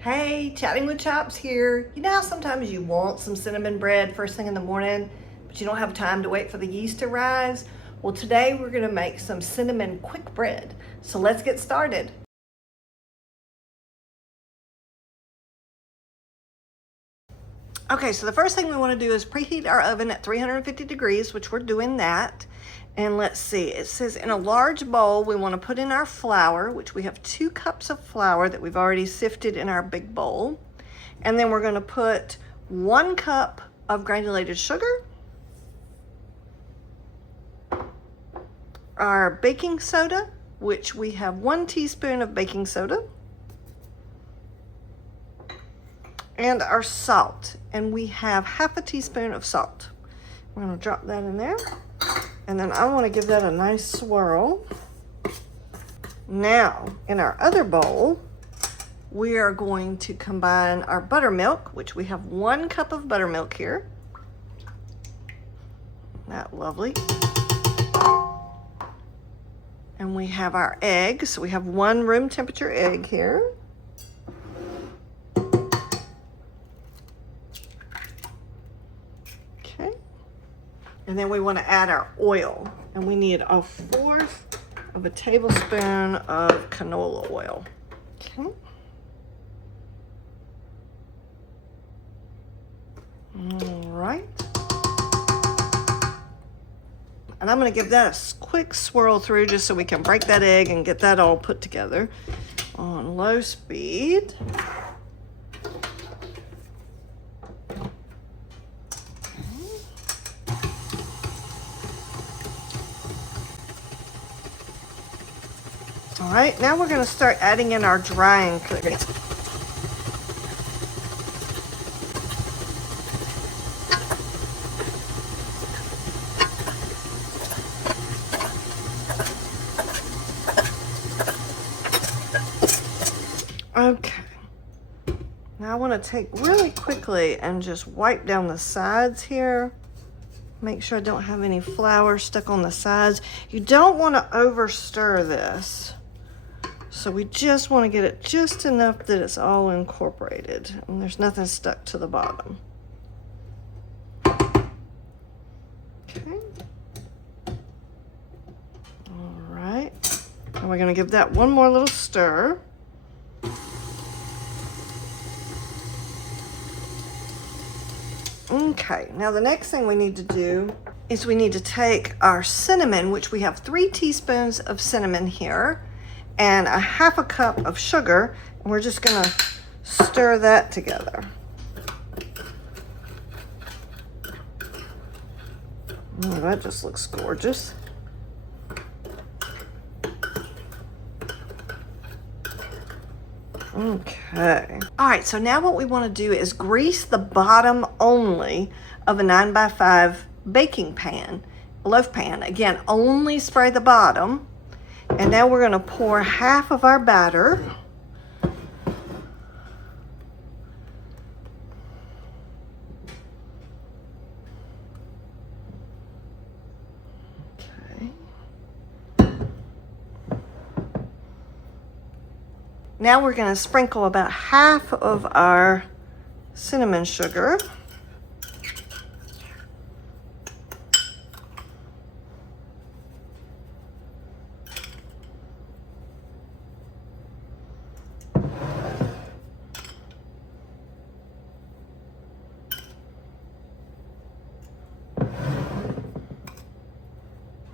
Hey, Chatting with Chops here. You know how sometimes you want some cinnamon bread first thing in the morning, but you don't have time to wait for the yeast to rise? Well, today we're gonna make some cinnamon quick bread. So let's get started. Okay, so the first thing we wanna do is preheat our oven at 350 degrees, which we're doing that. And let's see, it says in a large bowl, we wanna put in our flour, which we have 2 cups of flour that we've already sifted in our big bowl. And then we're gonna put 1 cup of granulated sugar, our baking soda, which we have 1 teaspoon of baking soda, and our salt, and we have half a teaspoon of salt. We're gonna drop that in there, and then I wanna give that a nice swirl. Now, in our other bowl, we are going to combine our buttermilk, which we have 1 cup of buttermilk here. That lovely. And we have our egg, so we have 1 room temperature egg here. Okay. And then we want to add our oil, and we need 1/4 of a tablespoon of canola oil. Okay. All right. And I'm going to give that a quick swirl through just so we can break that egg and get that all put together on low speed. All right, now we're going to start adding in our dry ingredients. Okay, now I want to take really quickly and just wipe down the sides here. Make sure I don't have any flour stuck on the sides. You don't want to over stir this. So we just want to get it just enough that it's all incorporated and there's nothing stuck to the bottom. Okay. All right. And we're going to give that one more little stir. Okay, now the next thing we need to do is we need to take our cinnamon, which we have 3 teaspoons of cinnamon here, and 1/2 cup of sugar, and we're just gonna stir that together. Oh, that just looks gorgeous. Okay. All right, so now what we want to do is grease the bottom only of a 9x5 baking pan, loaf pan. Again, only spray the bottom. And now we're going to pour half of our batter. Now we're going to sprinkle about half of our cinnamon sugar.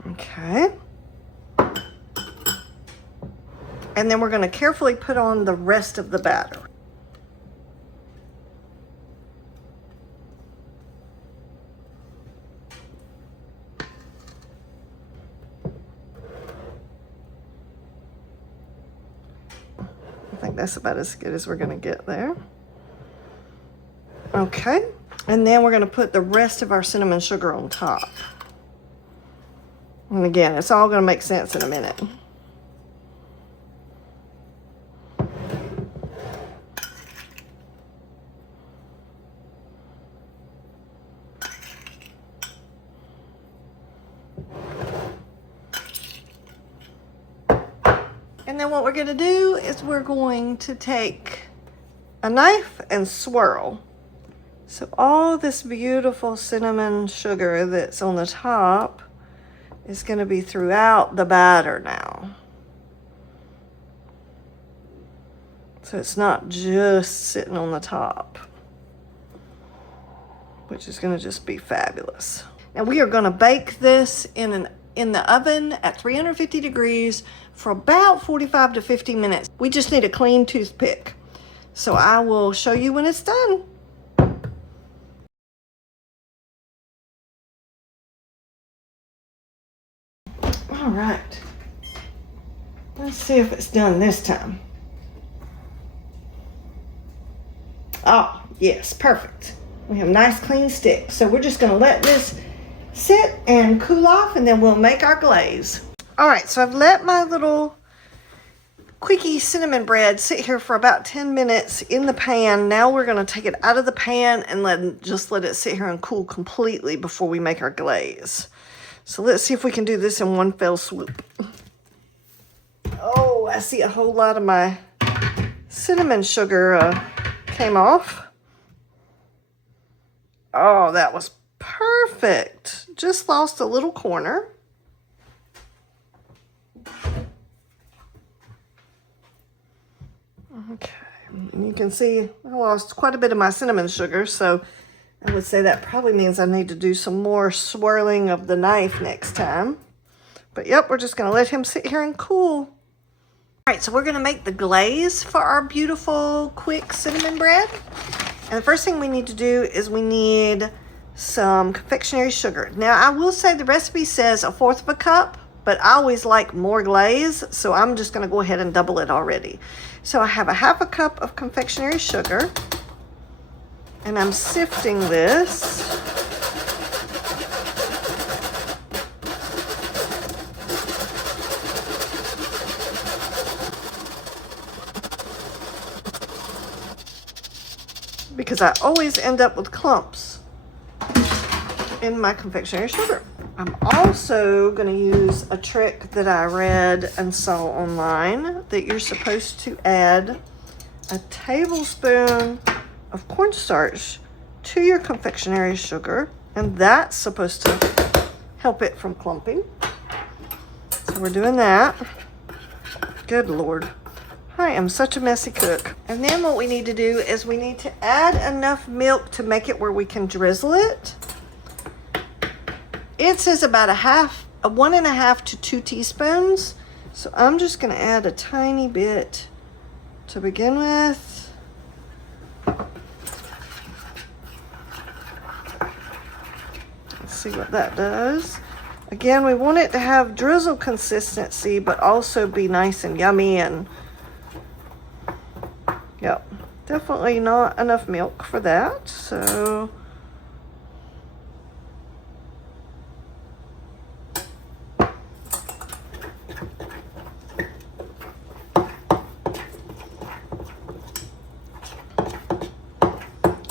Okay. And then we're going to carefully put on the rest of the batter. I think that's about as good as we're going to get there. Okay. And then we're going to put the rest of our cinnamon sugar on top. And again, it's all going to make sense in a minute. And then what we're going to do is we're going to take a knife and swirl. So all this beautiful cinnamon sugar that's on the top is going to be throughout the batter now. So it's not just sitting on the top, which is going to just be fabulous. Now we are going to bake this in the oven at 350 degrees for about 45 to 50 minutes. We just need a clean toothpick. So I will show you when it's done. All right. Let's see if it's done this time. Oh, yes, perfect. We have nice clean sticks. So we're just gonna let this sit and cool off and then we'll make our glaze. All right, so I've let my little quickie cinnamon bread sit here for about 10 minutes in the pan. Now we're gonna take it out of the pan and just let it sit here and cool completely before we make our glaze. So let's see if we can do this in one fell swoop. Oh, I see a whole lot of my cinnamon sugar came off. Oh, that was perfect. Just lost a little corner. Okay, and you can see I lost quite a bit of my cinnamon sugar, so I would say that probably means I need to do some more swirling of the knife next time. But yep, we're just gonna let him sit here and cool. All right, so we're gonna make the glaze for our beautiful, quick cinnamon bread. And the first thing we need to do is we need some confectionery sugar. Now, I will say the recipe says 1/4 of a cup, but I always like more glaze, so I'm just gonna go ahead and double it already. So I have 1/2 cup of confectionery sugar, and I'm sifting this. Because I always end up with clumps in my confectionery sugar. I'm also going to use a trick that I read and saw online, that you're supposed to add a tablespoon of cornstarch to your confectionery sugar, and that's supposed to help it from clumping. So we're doing that. Good Lord. I am such a messy cook. And then what we need to do is we need to add enough milk to make it where we can drizzle it. It says about 1.5 to 2 teaspoons. So I'm just gonna add a tiny bit to begin with. Let's see what that does. Again, we want it to have drizzle consistency, but also be nice and yummy. And yep, definitely not enough milk for that. So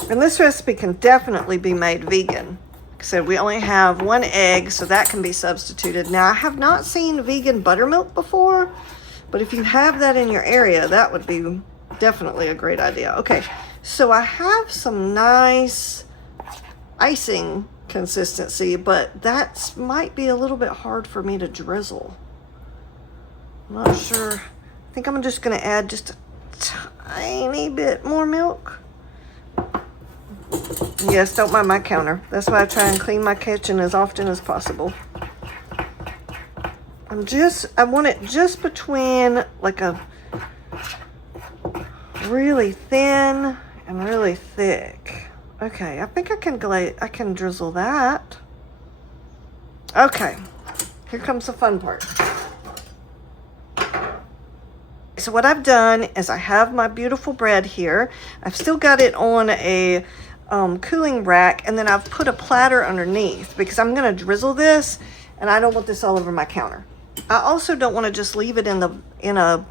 and this recipe can definitely be made vegan. Like I said, we only have 1 egg, so that can be substituted. Now, I have not seen vegan buttermilk before, but if you have that in your area, that would be definitely a great idea. Okay, so I have some nice icing consistency, but that might be a little bit hard for me to drizzle. I'm not sure. I think I'm just going to add just a tiny bit more milk. Yes, don't mind my counter. That's why I try and clean my kitchen as often as possible. I want it just between like a really thin and really thick. Okay, I think I can drizzle that. Okay, here comes the fun part. So what I've done is I have my beautiful bread here. I've still got it on a cooling rack, and then I've put a platter underneath because I'm going to drizzle this, and I don't want this all over my counter. I also don't want to just leave it in a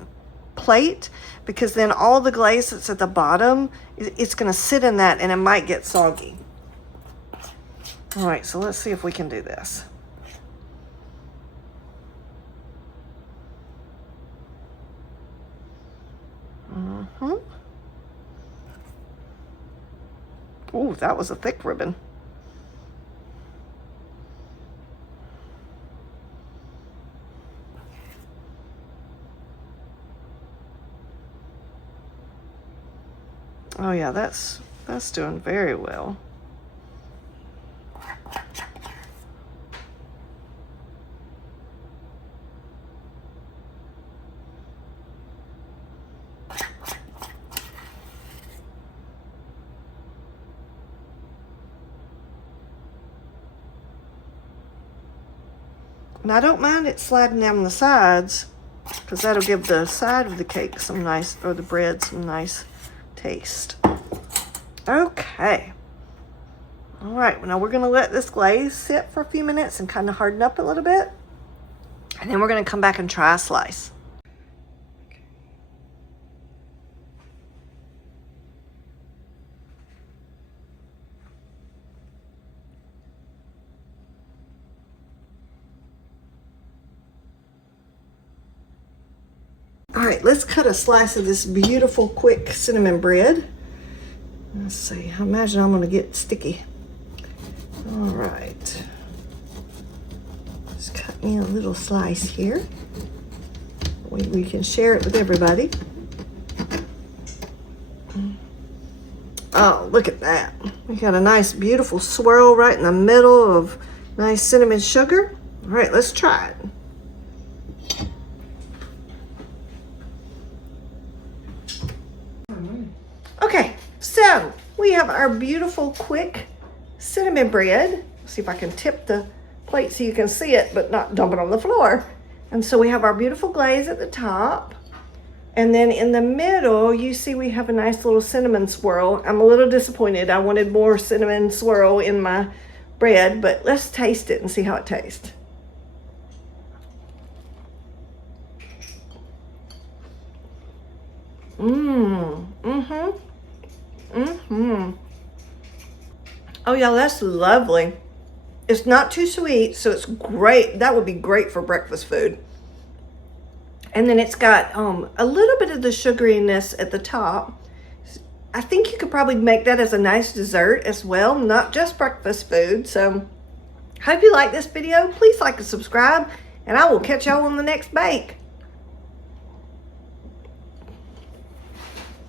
plate, because then all the glaze that's at the bottom, it's going to sit in that and it might get soggy. All right, so let's see if we can do this. Ooh, that was a thick ribbon. Oh yeah, that's doing very well. And I don't mind it sliding down the sides, because that'll give the side of the cake some nice, or the bread some nice taste. Okay. All right, well, now we're gonna let this glaze sit for a few minutes and kind of harden up a little bit. And then we're gonna come back and try a slice. All right, let's cut a slice of this beautiful, quick cinnamon bread. Let's see, I imagine I'm gonna get sticky. All right. Just cut me a little slice here. We can share it with everybody. Oh, look at that. We got a nice, beautiful swirl right in the middle of nice cinnamon sugar. All right, let's try it. Okay, so we have our beautiful, quick cinnamon bread. See if I can tip the plate so you can see it, but not dump it on the floor. And so we have our beautiful glaze at the top. And then in the middle, you see we have a nice little cinnamon swirl. I'm a little disappointed. I wanted more cinnamon swirl in my bread, but let's taste it and see how it tastes. Oh yeah, that's lovely. It's not too sweet, so it's great. That would be great for breakfast food. And then it's got a little bit of the sugariness at the top. I think you could probably make that as a nice dessert as well, not just breakfast food. So hope you like this video. Please like and subscribe, and I will catch y'all on the next bake.